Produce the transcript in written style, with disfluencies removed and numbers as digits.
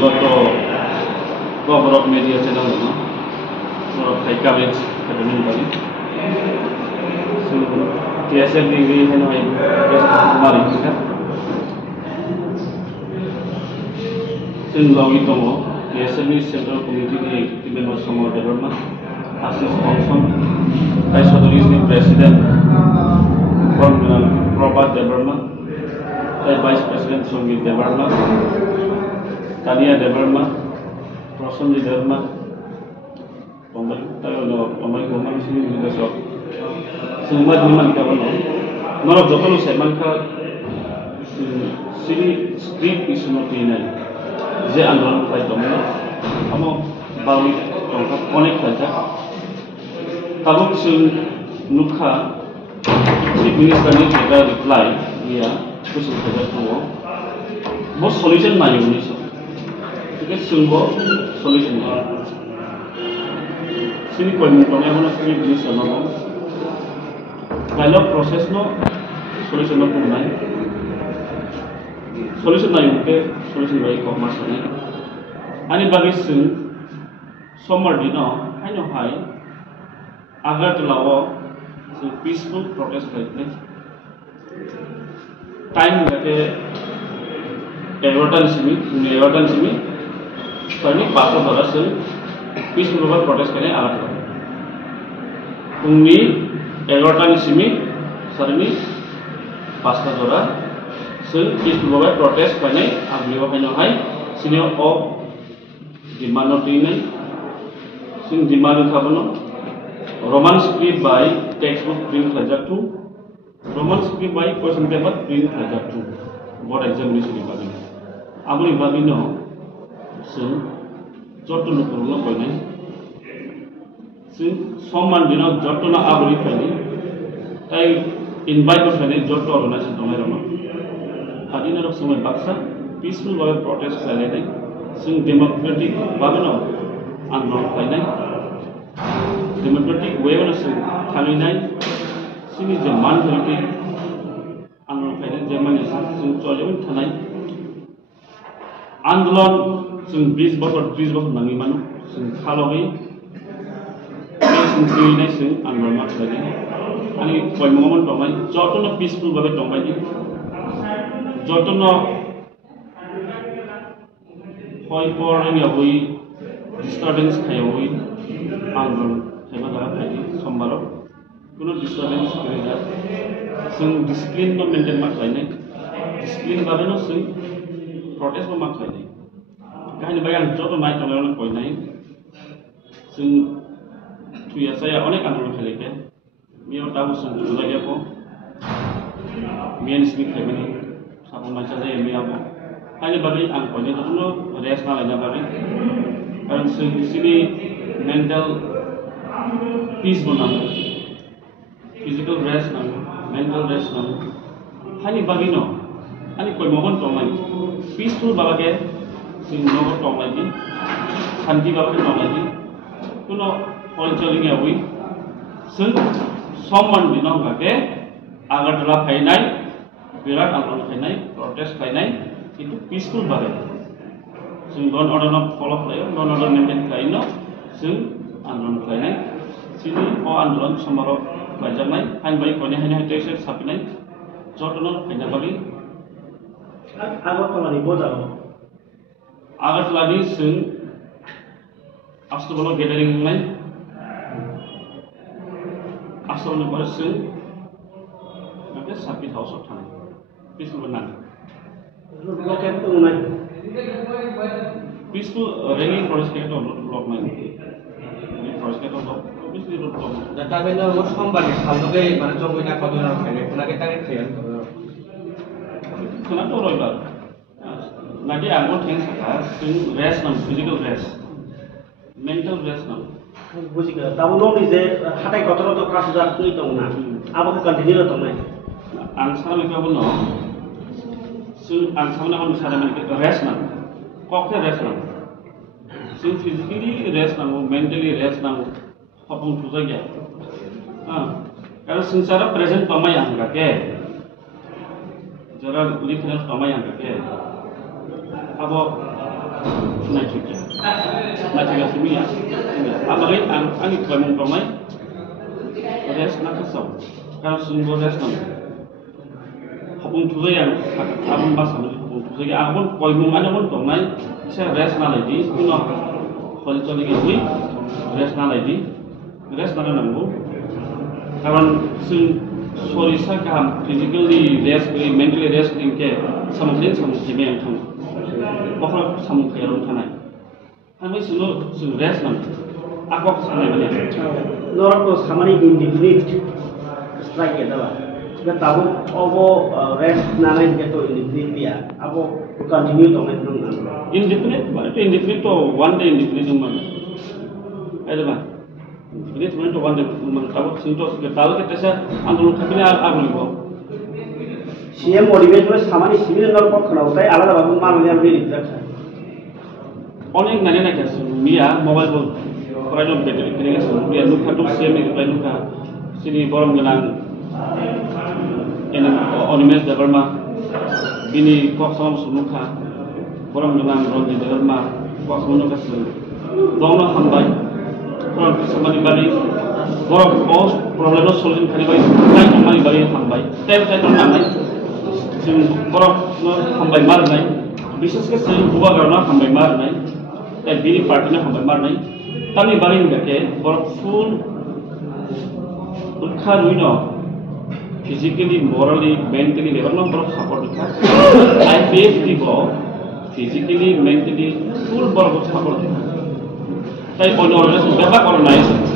যত cover media channel high coverage happening bagi so TSL degree है ना हमारी इसका sin logi tomo TSL Central Committee ni executive member semua development assist function vice president from Probat development vice president Songit development Tania development Prosamji development Pemai Gomang sini juga sok semua diman kawan nol jokal seman ka sini street isu notinai je andolan kai tomna amo bawi tongka connect saja tabuk sun nukha chief minister ni kita reply dia kusul saja tuo bos solution mai ni so kita sungguh solution sini kau ni tongnya mana sini minister no dialog proses no solution no pun naik solution naik ke solution baik kok masalah ani bagi sing somar dino hanya hai agar terlalu peaceful protest baiknya time kate Everton sini tadi pasal baras sing peaceful protest kene agar terlalu ungni Everton sini sarni pasal baras sing peaceful protest kene agliwa hanya hai sini of demand ini sing demand kabono Roman script by textbook print sajak tu Roman script by question paper print sajak tu board examination ni bagi abri bagi no sing jotu lu kurung ko nai sing soman dino jotu na abri pani tai invite ko pani jotu orna sin tomai rono adina rok samay baksa peaceful way protest kale nai sing democratic bagi no andolon kai nai democratic way mana sing thali nai sini zaman thali andolon kai nai zaman sing chole thanai andolon sing 20 বছর 30 বছর nangi manu sing khalogi sing tui nai sing andolon ma thali ani koi momon tomai jotono peaceful bhabe tomai ni jotono hoi por ani hoi disturbance khai hoi andolon khaiba jara khai sombaro kono disturbance kare ja sing discipline no maintain ma khai nai discipline bhabe no sing protest ma khai nai kahini bayan joto nai tolong koi nai sing tuya saya onek andolon khai ke mio tahu sing lagi apa mien sini khai bani sabun macam saya mi apa hanya bagi angkoi ni joto rest na lain bagi karena sini mental peace bonam physical rest na mental rest na hani bagi no hani koi mohon tomai peaceful babage sing no tomai ni shanti babage tomai ni kuno polcholing ya wi sing soman dino gake agar telah kainai virat andolon kainai protest kainai itu peaceful babage sing don order no follow layo don order maintain kaino sing andolon kainai sini o andolon somaro bajanai han bai kone hanya teser sapinai jotono kaina bagi agartala ni sing astobolo gathering nai astobolo pare sing nabe sapit house of thana peaceful banan block to nai peaceful rally protest ke to block nai protest ke to obviously road block data bena mo sombari saldoge mane jongina kodona khane kunage tare khayan kuna to roibar nagi ango theng saka sing rest nam physical rest mental rest nam buji ka tamu no ni je hatai kotoro to kasu ja kui tong na abo ko continue tong nai ang sana ka bono sing ang sana on sana mane rest nam kokte rest nam sing physically rest nam mentally rest nam hopung tuja gya kalau sing sara present pamai ang ka ke jara uli khana pamai ang ka ke abo naik sini ya apalagi ang ikut mengkomai rest nak kesau kalau sungguh rest nam hapung tuh yang abang pas sama hapung tuh yang abang koi mung ada pun komai saya rest na lagi puno kalau coli gitu rest na lagi rest na nanggu kawan sung sorry sa kaham physically rest mentally rest ke samudin yang thang bakal samud ke orang tanah kami sunu rest nam aku sana balik Norok to samani indefinite strike ya dawa kita tahu obo rest nanai gitu indefinite ya aku continue to main dong indefinite itu indefinite to one day indefinite mana ada mah indefinite mana to one day mana tahu sinto kita tahu kita saya andaluk kini aku lihat CM motivation samani civil norok kok kenal tapi alat apa pun malu yang beri অনেক নানি নাকি আছে মিয়া mobile বল করাইলো battery কিনে গেছে মিয়া Luka তো same reply Luka সিনি বরম গনাং এনে অনিমেস দেবরমা বিনি কক্সম সুনুখা বরম গনাং রঞ্জি দেবরমা কক্সম নুকা সু দংনো হামবাই কোন সামানি বাড়ি বরম বস প্রবলেম সলিউশন খালি বাই তাই সামানি বাড়ি হামবাই তাই তাই তো নামাই जों बरफ हामबाय मारनाय बिसेसके जों बुवा गारना हामबाय मारनाय दा बिनि पार्टिनो हामबाय मारनाय तानि बारि गके बरफ फुल उखा रुइनो फिजिकली मरली मेंटली लेवल बरफ सपोर्ट उखा आई फेस दिबो फिजिकली मेंटली फुल बरफ सपोर्ट उखा ताई अन अर्गानाइजेशन बेबा अर्गानाइजेशन